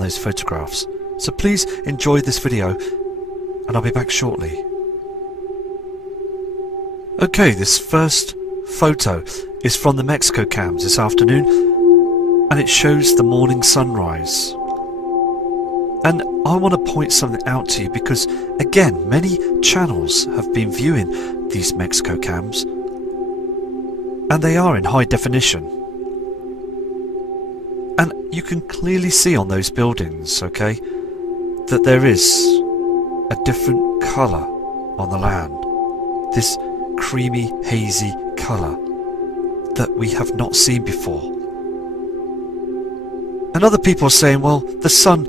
on those photographs. So please enjoy this video, and I'll be back shortly. Okay, this first photo is from the Mexico cams this afternoon, and it shows the morning sunrise. And I want to point something out to you because, again, many channels have been viewing these Mexico cams, and they are in high definition. And you can clearly see on those buildings, okay, that there is a different colour on the land. This creamy, hazy colour that we have not seen before. And other people are saying, well, the sun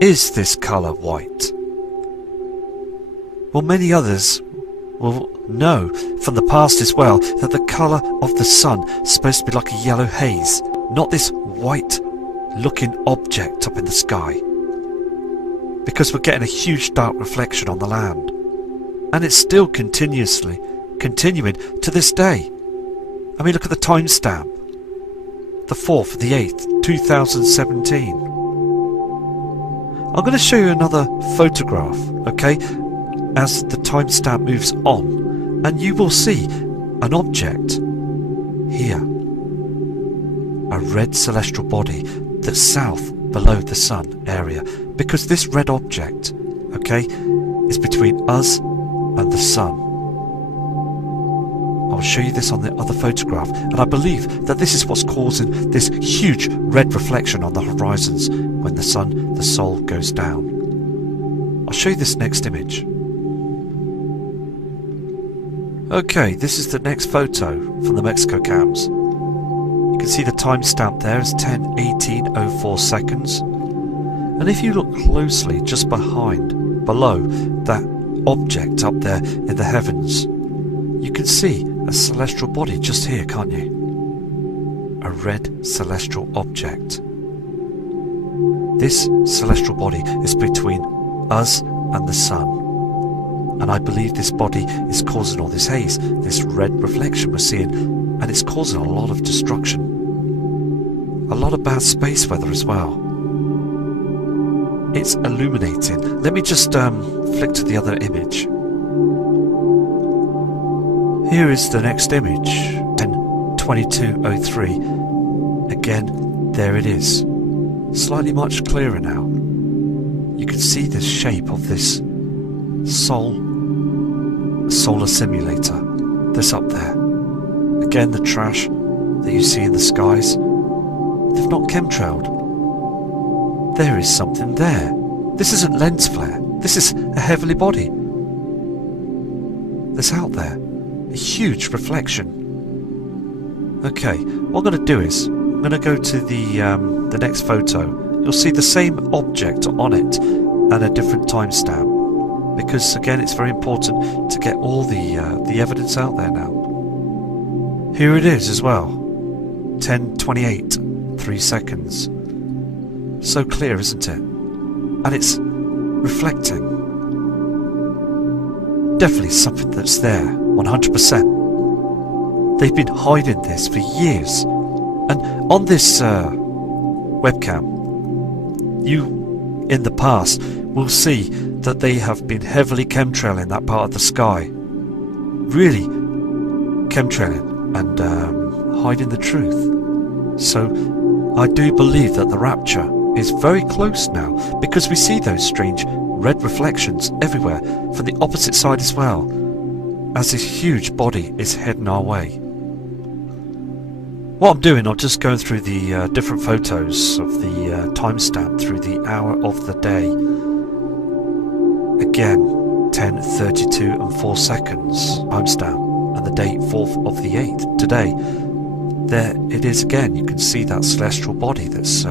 is this colour white. Well, many others will know from the past as well that the colour of the sun is supposed to be like a yellow haze, not this white looking object up in the sky, because we're getting a huge dark reflection on the land, and it's still continuing to this day. I mean, look at the timestamp, the 4th of the 8th 2017. I'm going to show you another photograph, okay, as the timestamp moves on, and you will see an object here, a red celestial body that's south below the sun area, because this red object, okay, is between us and the sun. I'll show you this on the other photograph, and I believe that this is what's causing this huge red reflection on the horizons when the soul goes down. I'll show you this next image. Okay, this is the next photo from the Mexico cams. You can see the timestamp there is 10:18:04 seconds. And if you look closely just below that object up there in the heavens, you can see a celestial body just here, can't you? A red celestial object. This celestial body is between us and the sun. And I believe this body is causing all this haze, this red reflection we're seeing, and it's causing a lot of destruction. A lot of bad space weather as well. It's illuminating. Let me just flick to the other image. Here is the next image, 10:22:03. Again, there it is. Slightly much clearer now. You can see the shape of this solar simulator that's up there. Again, the trash that you see in the skies, they've not chemtrailed. There is something there. This isn't lens flare. This is a heavenly body that's out there. A huge reflection. Okay, what I'm going to do is I'm going to go to the next photo. You'll see the same object on it and a different timestamp, because again it's very important to get all the evidence out there now. Here it is as well, 10:28:03 seconds. So clear, isn't it? And it's reflecting. Definitely something that's there, 100%. They've been hiding this for years. And on this webcam, you, in the past, will see that they have been heavily chemtrailing that part of the sky. Really chemtrailing and hiding the truth. So I do believe that the rapture is very close now, because we see those strange red reflections everywhere from the opposite side as well, as this huge body is heading our way. What I'm doing, I'm just going through the different photos of the timestamp through the hour of the day. Again, 10:32:04 seconds timestamp, and the date 4th of the 8th today. There it is again. You can see that celestial body that's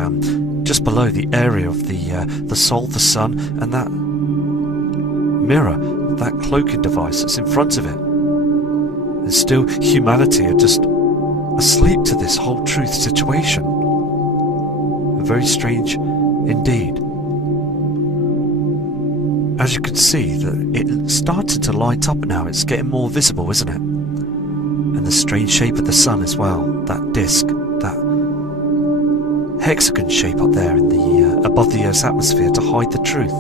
just below the area of the soul, the sun, and that mirror, that cloaking device that's in front of it. And still humanity are just asleep to this whole truth situation. Very strange indeed. As you can see, that it's starting to light up now. It's getting more visible, isn't it? And the strange shape of the sun as well, that disk, that hexagon shape up there in the above the Earth's atmosphere to hide the truth.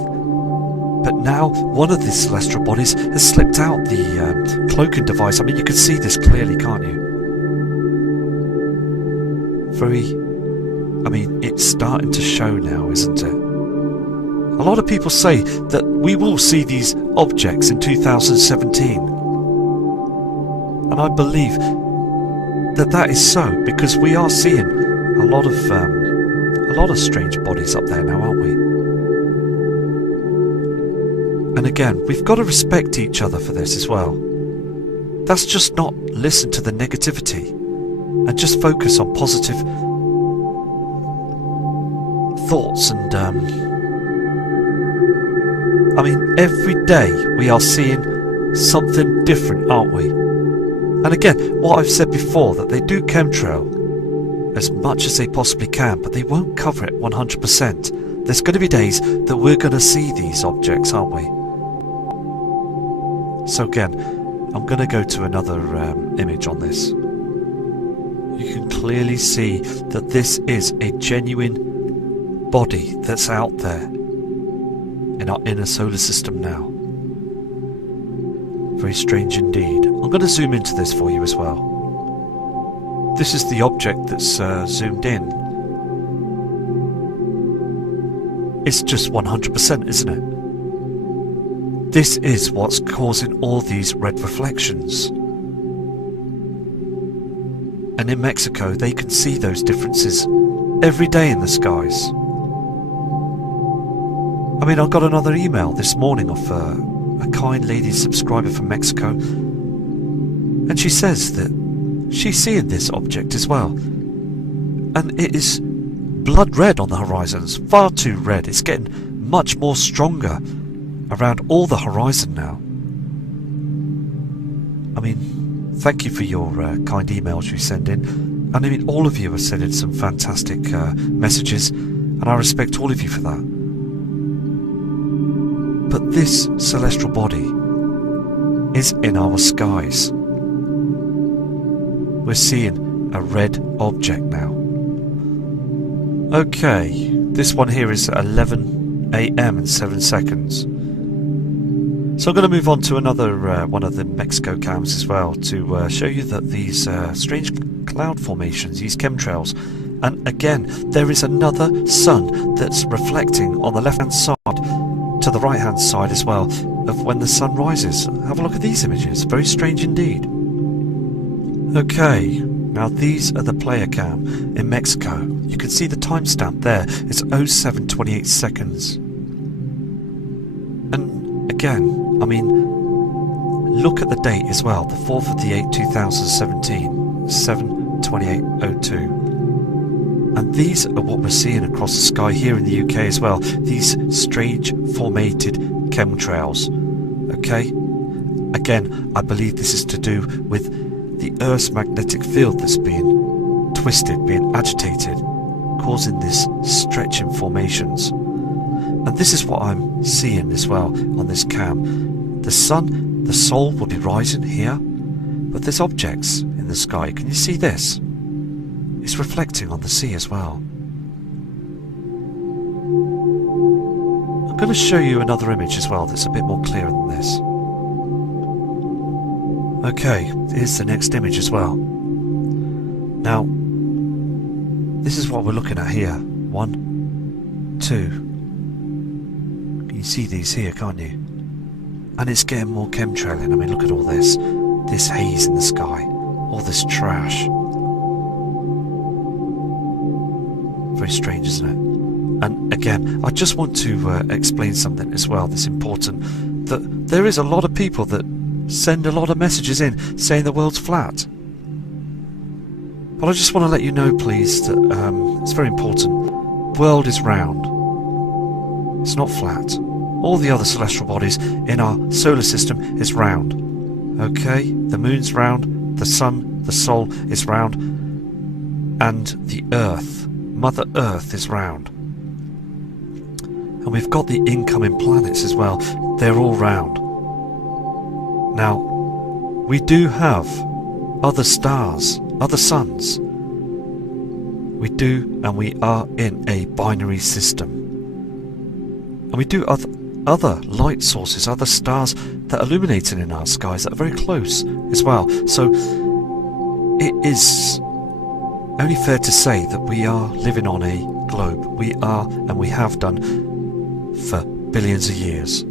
But now one of these celestial bodies has slipped out the cloaking device. I mean, you can see this clearly, can't you? It's starting to show now, isn't it? A lot of people say that we will see these objects in 2017. And I believe that that is so, because we are seeing a lot of strange bodies up there now, aren't we? And again, we've got to respect each other for this as well. That's just not listen to the negativity and just focus on positive thoughts. And every day we are seeing something different, aren't we? And again, what I've said before, that they do chemtrail as much as they possibly can, but they won't cover it 100%. There's going to be days that we're going to see these objects, aren't we? So again, I'm going to go to another image on this. You can clearly see that this is a genuine body that's out there in our inner solar system now. Very strange indeed. I'm going to zoom into this for you as well. This is the object that's zoomed in. It's just 100%, isn't it? This is what's causing all these red reflections. And in Mexico, they can see those differences every day in the skies. I mean, I got another email this morning of a kind lady subscriber from Mexico, and she says that she's seeing this object as well. And it is blood red on the horizon. It's far too red. It's getting much more stronger around all the horizon now. I mean, thank you for your kind emails you send in. And I mean, all of you are sending some fantastic messages, and I respect all of you for that. But this celestial body is in our skies. We're seeing a red object now. Okay, this one here is 11 AM and 7 seconds. So I'm going to move on to another one of the Mexico cams as well, to show you that these strange cloud formations, these chemtrails, and again there is another sun that's reflecting on the left hand side to the right hand side as well of when the sun rises. Have a look at these images, very strange indeed. Okay, now these are the player cam in Mexico. You can see the timestamp there, it's 07:28 seconds. And again, I mean, look at the date as well, the 4th of the 8th 2017, 7:28:02. And these are what we're seeing across the sky here in the UK as well, these strange formated chemtrails. Okay, again, I believe this is to do with the Earth's magnetic field that's being twisted, being agitated, causing this stretching formations. And this is what I'm seeing as well on this cam. The sun, the Sol will be rising here, but there's objects in the sky. Can you see this? It's reflecting on the sea as well. I'm going to show you another image as well that's a bit more clear than this. Okay, here's the next image as well. Now, this is what we're looking at here. 1, 2. Can you see these here, can't you? And it's getting more chemtrailing. I mean, look at all this. This haze in the sky. All this trash. Very strange, isn't it? And again, I just want to explain something as well that's important. That there is a lot of people that send a lot of messages in saying the world's flat. But I just want to let you know, please, that it's very important. The world is round. It's not flat. All the other celestial bodies in our solar system is round. Okay? The moon's round, the sun, the Sol is round, and the Earth, Mother Earth, is round. And we've got the incoming planets as well. They're all round. Now, we do have other stars, other suns, We do, and we are in a binary system. And we do other light sources, other stars that are illuminating in our skies that are very close as well. So it is only fair to say that we are living on a globe. We are, and we have done for billions of years.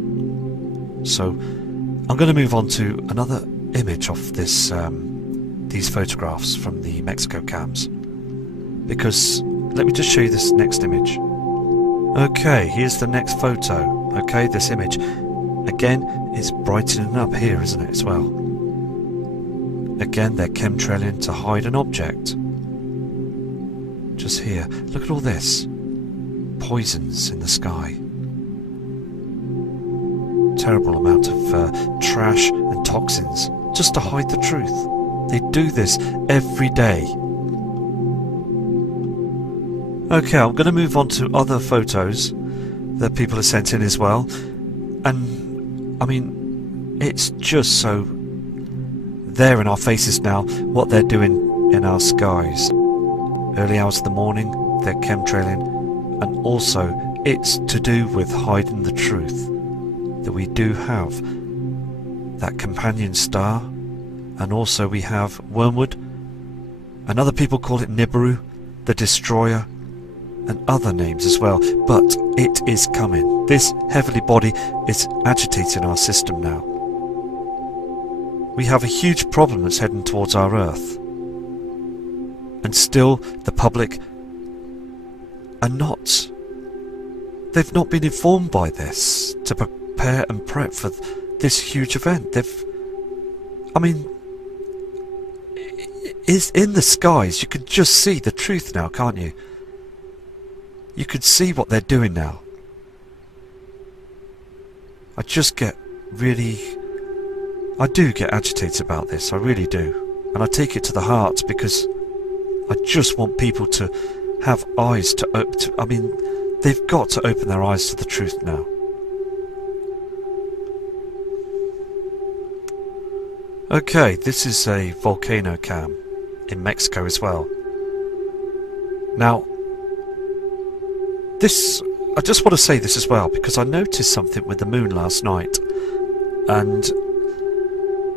So I'm going to move on to another image of this, these photographs from the Mexico cams, because let me just show you this next image. Okay, here's the next photo. Okay, this image again is brightening up here, isn't it, as well? Again, they're chemtrailing to hide an object. Just here, look at all this poisons in the sky. Terrible amount of trash and toxins just to hide the truth. They do this every day. Okay, I'm going to move on to other photos that people have sent in as well. And, I mean, it's just so there in our faces now what they're doing in our skies. Early hours of the morning, they're chemtrailing, and also it's to do with hiding the truth that we do have that companion star, and also we have Wormwood, and other people call it Nibiru, the Destroyer, and other names as well, but it is coming. This heavenly body is agitating our system now. We have a huge problem that's heading towards our Earth, and still the public are not, they've not been informed by this to prepare and prep for this huge event. I mean, is in the skies, you can just see the truth now, can't you? You could see what they're doing now. I just get really, I do get agitated about this, I really do. And I take it to the heart because I just want people to have eyes to open, I mean, they've got to open their eyes to the truth now. Okay, this is a volcano cam in Mexico as well. Now, this, I just want to say this as well, because I noticed something with the moon last night, and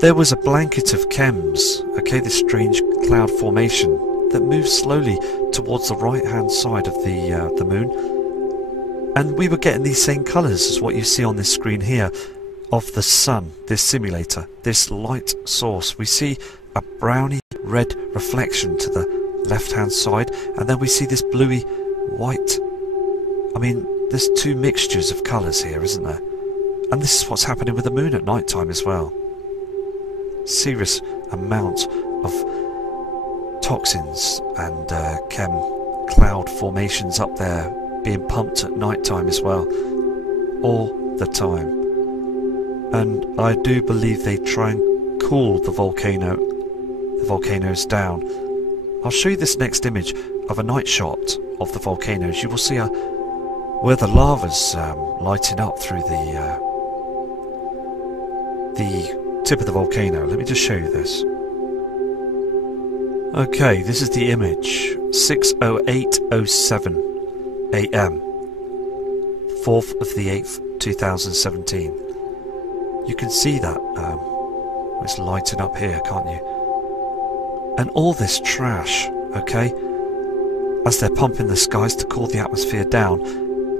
there was a blanket of chems, okay, this strange cloud formation that moves slowly towards the right hand side of the moon, and we were getting these same colours as what you see on this screen here of the sun, this simulator, this light source. We see a browny red reflection to the left hand side, and then we see this bluey white. I mean, there's two mixtures of colours here, isn't there? And this is what's happening with the moon at night time as well. Serious amount of toxins and chem cloud formations up there being pumped at night time as well, all the time. And I do believe they try and cool the volcanoes down. I'll show you this next image of a night shot of the volcanoes. You will see where the lava's lighting up through the tip of the volcano. Let me just show you this. Okay, this is the image. 6:08:07 AM, 4th of the 8th, 2017. You can see that it's lighting up here, can't you? And all this trash, okay, as they're pumping the skies to cool the atmosphere down,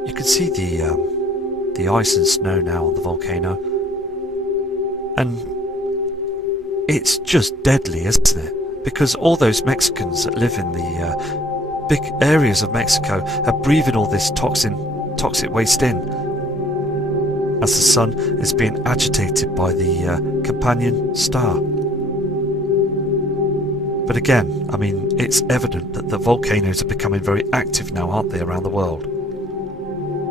you can see the ice and snow now on the volcano, and it's just deadly, isn't it? Because all those Mexicans that live in the big areas of Mexico are breathing all this toxic waste in, as the sun is being agitated by the companion star. But again, I mean, it's evident that the volcanoes are becoming very active now, aren't they, around the world?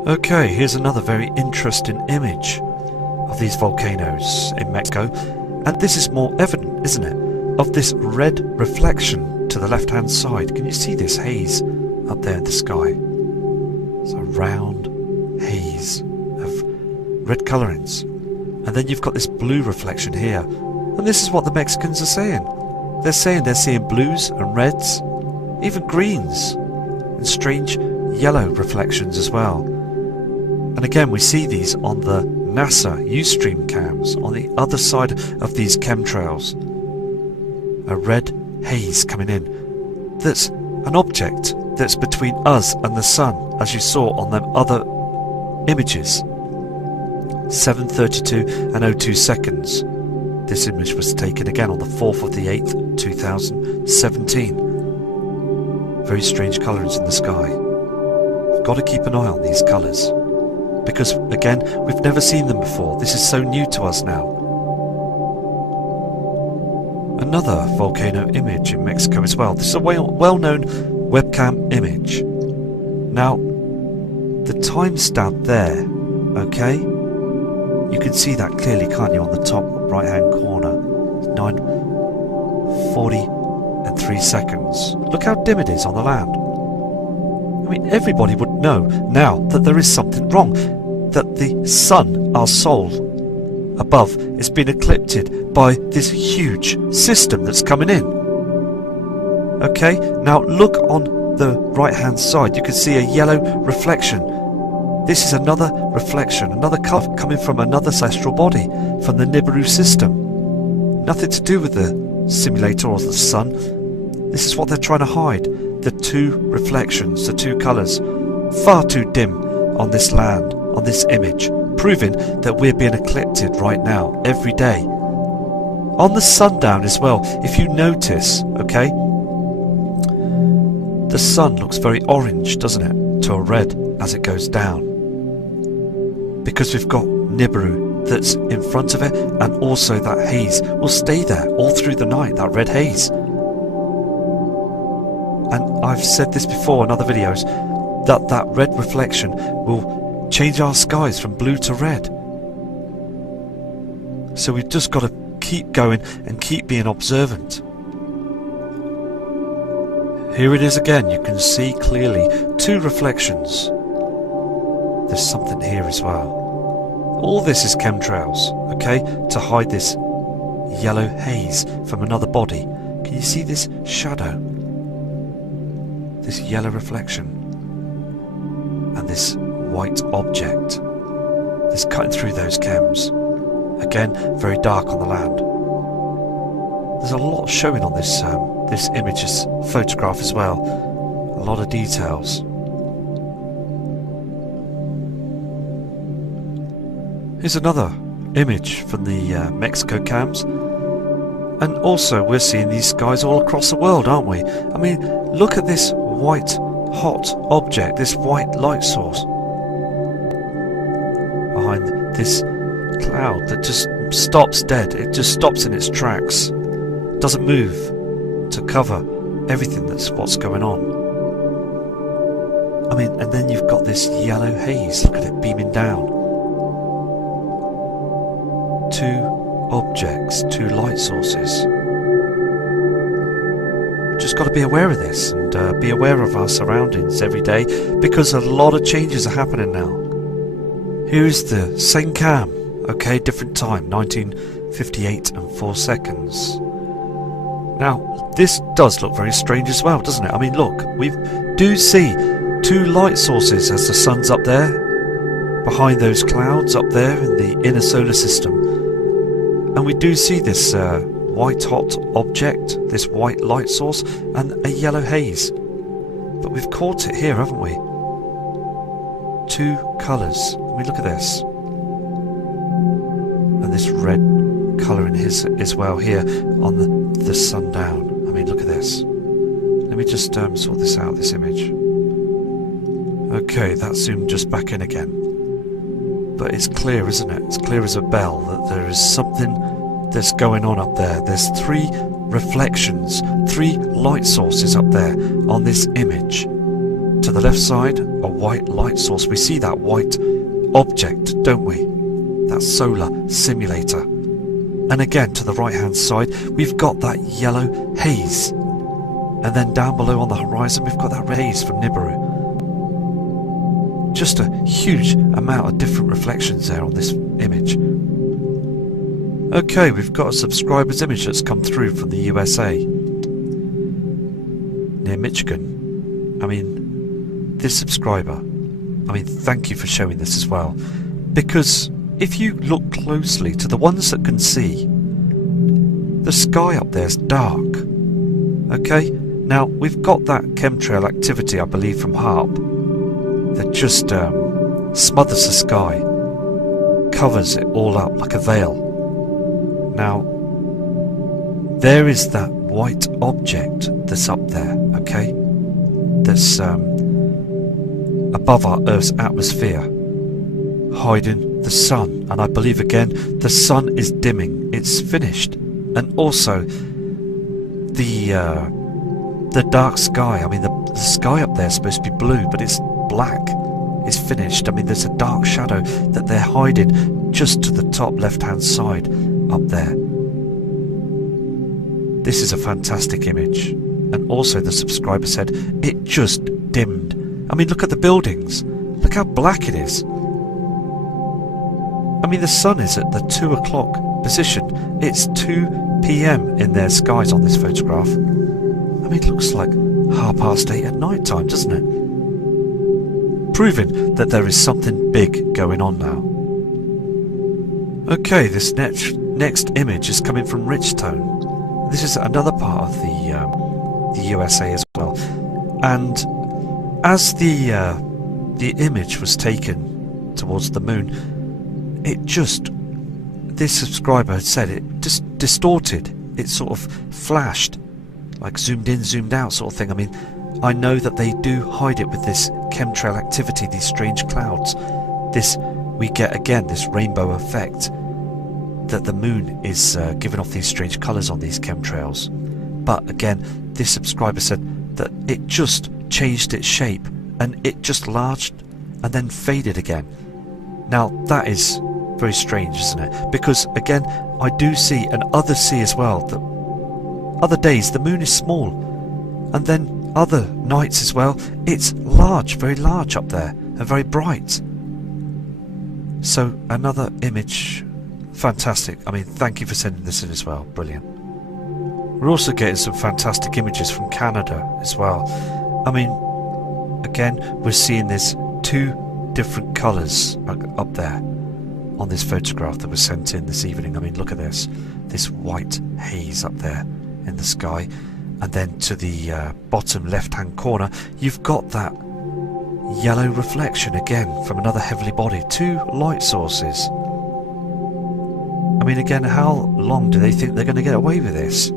Okay, here's another very interesting image of these volcanoes in Mexico, and this is more evident, isn't it, of this red reflection to the left-hand side. Can you see this haze up there in the sky? It's a round haze of red colourings, and then you've got this blue reflection here, and this is what the Mexicans are saying. They're saying they're seeing blues and reds, even greens and strange yellow reflections as well. And again, we see these on the NASA Ustream cams on the other side of these chemtrails. A red haze coming in. That's an object that's between us and the sun, as you saw on them other images. 7:32 and 02 seconds. This image was taken again on the 4th of the 8th, 2017. Very strange colours in the sky. We've got to keep an eye on these colours, because again, we've never seen them before. This is so new to us now. Another volcano image in Mexico as well. This is a well-known webcam image. Now, the timestamp there, okay? You can see that clearly, can't you, on the top right-hand corner? 9:40 and 3 seconds. Look how dim it is on the land. I mean, everybody would know now that there is something wrong, that the sun, our soul, above is being eclipsed by this huge system that's coming in. Okay, now look on the right hand side, you can see a yellow reflection. This is another reflection, another colour coming from another celestial body, from the Nibiru system. Nothing to do with the simulator or the sun. This is what they're trying to hide, the two reflections, the two colours. Far too dim on this land, on this image, proving that we're being eclipsed right now, every day. On the sundown as well, if you notice, okay, the sun looks very orange, doesn't it, to a red as it goes down. Because we've got Nibiru that's in front of it, and also that haze will stay there all through the night, that red haze. And I've said this before in other videos, that red reflection will change our skies from blue to red. So we've just got to keep going and keep being observant. Here it is again, you can see clearly two reflections. There's something here as well. All this is chemtrails, okay, to hide this yellow haze from another body. Can you see this shadow? This yellow reflection and this white object that's cutting through those chems. Again, very dark on the land. There's a lot showing on this this image, this photograph as well. A lot of details. Here's another image from the Mexico cams. And also we're seeing these skies all across the world, aren't we? I mean, look at this white hot object, this white light source behind this cloud that just stops dead. It just stops in its tracks, doesn't move to cover everything that's what's going on. I mean, and then you've got this yellow haze, look at it beaming down. Two objects, two light sources. Just got to be aware of this and be aware of our surroundings every day, because a lot of changes are happening now. Here's the same cam, okay, different time, 19:58 and 4 seconds. Now, this does look very strange as well, doesn't it? I mean, look, we do see two light sources as the sun's up there, behind those clouds up there in the inner solar system. And we do see this white hot object, this white light source, and a yellow haze. But we've caught it here, haven't we? Two colours. I mean, look at this. And this red colour in his as well here on the sundown. I mean, look at this. Let me just sort this out, this image. Okay, that's zoomed just back in again. But it's clear, isn't it? It's clear as a bell that there is something that's going on up there. There's three reflections, three light sources up there on this image. To the left side, a white light source. We see that white object, don't we? That solar simulator. And again, to the right hand side, we've got that yellow haze. And then down below on the horizon, we've got that red haze from Nibiru. Just a huge amount of different reflections there on this image. Okay, we've got a subscriber's image that's come through from the USA, near Michigan. I mean, this subscriber, I mean, thank you for showing this as well, because if you look closely to the ones that can see, the sky up there is dark. Okay, now we've got that chemtrail activity, I believe, from HAARP that just smothers the sky, covers it all up like a veil. Now, there is that white object that's up there, okay, that's above our Earth's atmosphere, hiding the sun. And I believe again the sun is dimming, it's finished. And also the dark sky, I mean the sky up there is supposed to be blue, but it's black, it's finished. I mean, there's a dark shadow that they're hiding just to the top left hand side up there. This is a fantastic image. And also the subscriber said it just dimmed. I mean, look at the buildings, look how black it is. I mean, the sun is at the 2 o'clock position. It's 2 PM in their skies on this photograph. I mean, it looks like 8:30 at night time, doesn't it? Proving that there is something big going on now. Okay, this next image is coming from Richtone. This is another part of the USA as well. And as the image was taken towards the moon, this subscriber had said it just distorted. It sort of flashed, like zoomed in, zoomed out sort of thing. I mean, I know that they do hide it with this chemtrail activity, these strange clouds. We get again this rainbow effect, that the moon is giving off these strange colours on these chemtrails. But again, this subscriber said that it just changed its shape and it just enlarged and then faded again. Now that is very strange, isn't it? Because again, I do see, and others see as well, that other days the moon is small, and then other nights as well it's large, very large up there, and very bright. So another image, fantastic. I mean, thank you for sending this in as well, brilliant. We're also getting some fantastic images from Canada as well. I mean, again, we're seeing this 2 different colours up there on this photograph that was sent in this evening. I mean, look at this white haze up there in the sky, and then to the bottom left hand corner you've got that yellow reflection again from another heavenly body. 2 light sources. I mean, again, how long do they think they're going to get away with this?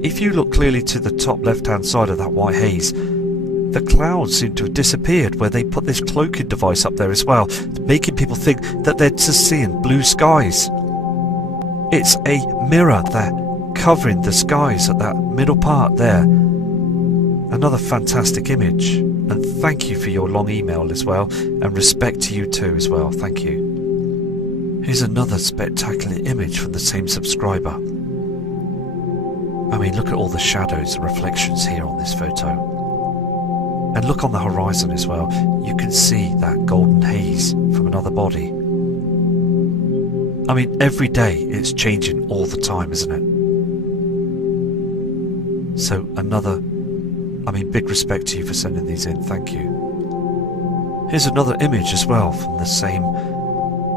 If you look clearly to the top left hand side of that white haze, the clouds seem to have disappeared, where they put this cloaking device up there as well, making people think that they're just seeing blue skies. It's a mirror there covering the skies at that middle part there. Another fantastic image, and thank you for your long email as well, and respect to you too as well, thank you. Here's another spectacular image from the same subscriber. I mean, look at all the shadows and reflections here on this photo. And look on the horizon as well, you can see that golden haze from another body. I mean, every day it's changing all the time, isn't it? So another, I mean, big respect to you for sending these in, thank you. Here's another image as well from the same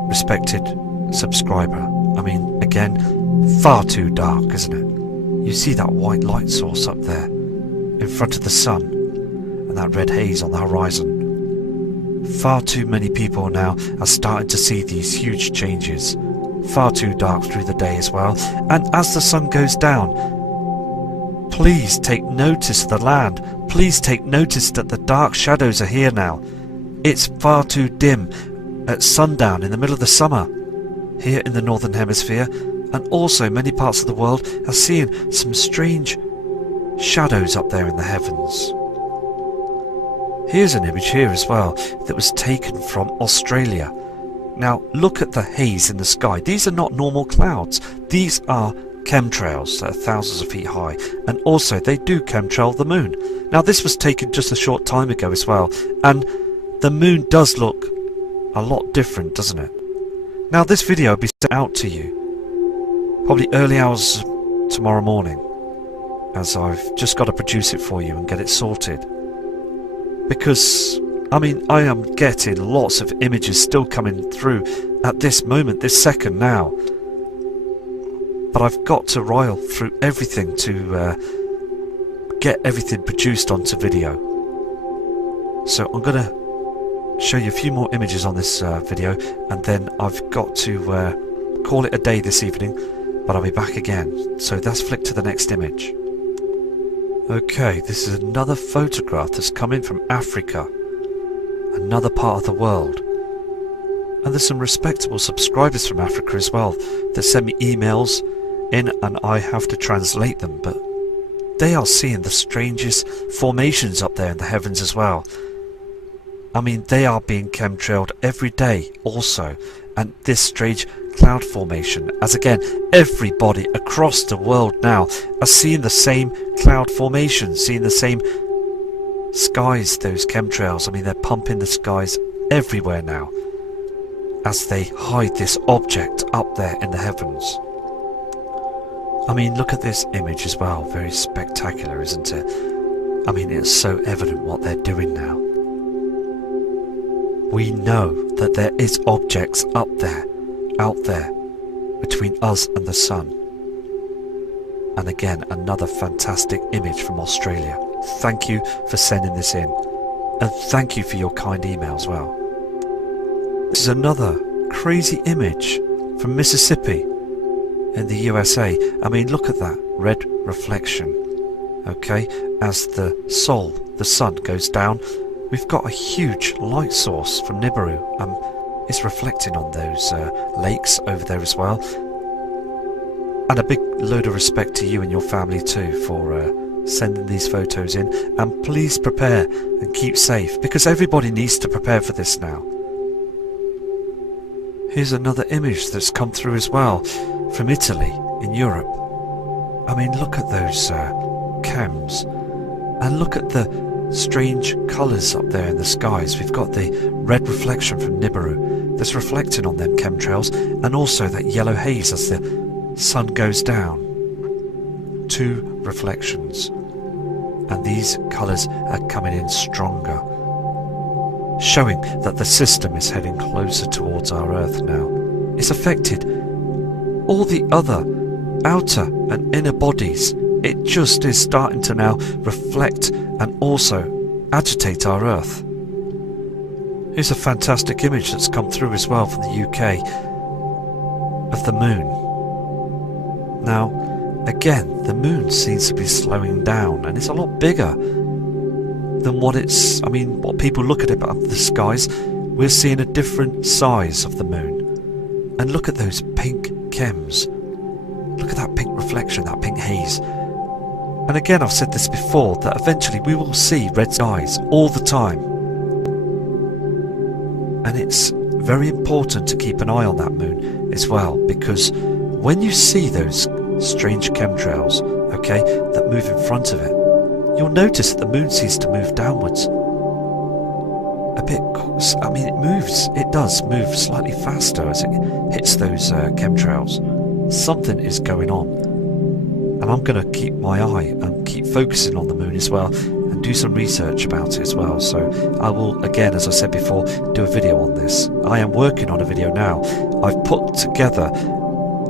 respected subscriber. I mean, again, far too dark, isn't it? You see that white light source up there in front of the sun, and that red haze on the horizon. Far too many people now are starting to see these huge changes. Far too dark through the day as well. And as the sun goes down, please take notice of the land. Please take notice that the dark shadows are here now. It's far too dim at sundown in the middle of the summer here in the Northern Hemisphere, and also many parts of the world are seeing some strange shadows up there in the heavens. Here's an image here as well that was taken from Australia. Now look at the haze in the sky. These are not normal clouds. These are chemtrails that are thousands of feet high, and also they do chemtrail the moon. Now this was taken just a short time ago as well, and the moon does look a lot different, doesn't it? Now this video will be sent out to you probably early hours tomorrow morning, as I've just got to produce it for you and get it sorted. because, I mean, I am getting lots of images still coming through at this moment, this second now. But I've got to rile through everything to get everything produced onto video. So I'm going to show you a few more images on this video, and then I've got to call it a day this evening, but I'll be back again. So let's flick to the next image. Okay, this is another photograph that's come in from Africa, another part of the world. And there's some respectable subscribers from Africa as well that send me emails in, and I have to translate them, but they are seeing the strangest formations up there in the heavens as well. I mean, they are being chemtrailed every day also, and this strange cloud formation, as again, everybody across the world now are seeing the same cloud formation, seeing the same skies, those chemtrails. I mean, they're pumping the skies everywhere now as they hide this object up there in the heavens. I mean, look at this image as well, very spectacular, isn't it? I mean, it's so evident what they're doing now. We know that there is objects up there, out there, between us and the sun. And again, another fantastic image from Australia. Thank you for sending this in, and thank you for your kind email as well. This is another crazy image from Mississippi in the USA. I mean, look at that red reflection. Okay, as the sun goes down, we've got a huge light source from Nibiru. It's reflecting on those lakes over there as well. And a big load of respect to you and your family too for sending these photos in. And please prepare and keep safe, because everybody needs to prepare for this now. Here's another image that's come through as well from Italy in Europe. I mean, look at those chems, and look at the strange colours up there in the skies. We've got the red reflection from Nibiru that's reflecting on them chemtrails, and also that yellow haze as the sun goes down. Two reflections, and these colours are coming in stronger, showing that the system is heading closer towards our Earth now. It's affected all the other outer and inner bodies. It just is starting to now reflect and also agitate our Earth. Here's a fantastic image that's come through as well from the UK of the moon. Now, again, the moon seems to be slowing down, and it's a lot bigger than what it's, I mean, what people look at it up the skies. We're seeing a different size of the moon. And look at those pink chems. Look at that pink reflection, that pink haze. And again, I've said this before, that eventually we will see red skies all the time. And it's very important to keep an eye on that moon as well, because when you see those strange chemtrails, okay, that move in front of it, you'll notice that the moon seems to move downwards. A bit, I mean, it does move slightly faster as it hits those chemtrails. Something is going on. And I'm going to keep my eye and keep focusing on the moon as well, and do some research about it as well. So I will, again, as I said before, do a video on this. I am working on a video now. I've put together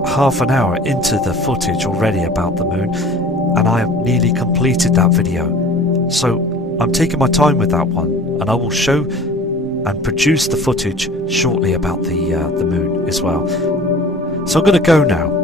half an hour into the footage already about the moon, and I have nearly completed that video. So I'm taking my time with that one, and I will show and produce the footage shortly about the moon as well. So I'm going to go now.